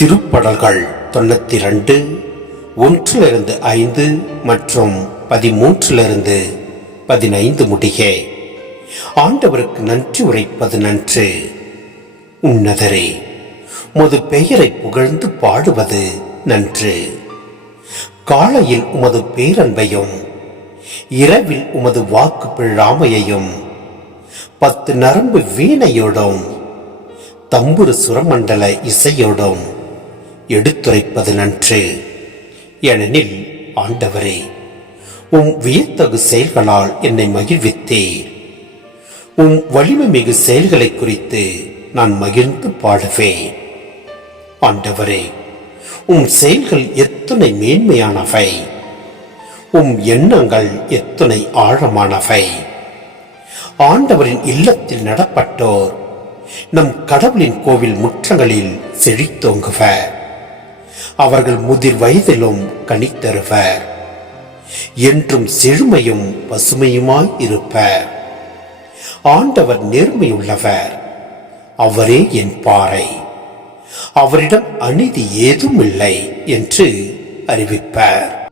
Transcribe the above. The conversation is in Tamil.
திருப்படல்கள் தொண்ணூத்தி ரெண்டு ஒன்றிலிருந்து ஐந்து மற்றும் பதிமூன்றிலிருந்து பதினைந்து முடிகே. ஆண்டவருக்கு நன்றி உரைப்பது நன்று. உன்னதரே உமது பெயரை புகழ்ந்து பாடுவது நன்று. காலையில் உமது பேரன்பையும் இரவில் உமது வாக்கு பிழாமையையும் பத்து நரம்பு வீணையோடும் தம்புரு சுரமண்டல இசையோடும் எடுத்துரைப்பது நன்று ஏனெனில் ஆண்டவரே உம் வியத்தகு செயல்களால் என்னை மகிழ்வித்தீர். உம் வலிமை மிகு செயல்களை குறித்து நான் மகிழ்ந்து பாடுவேன். ஆண்டவரே உம் செயல்கள் எத்தனை மேன்மையானவை. உம் எண்ணங்கள் எத்தனை ஆழமானவை. ஆண்டவரின் இல்லத்தில் நடப்பட்டோர் நம் கடவுளின் கோவில் முற்றங்களில் செழித்தோங்குவர். அவர்கள் முதிர் வயதிலும் கனித்தருவர். என்றும் செழுமையும் பசுமையுமாய் இருப்பர். ஆண்டவர் நேர்மையுள்ளவர். அவரே என் பாறை. அவரிடம் அநீதி ஏதும் இல்லை என்று அறிவிப்பார்.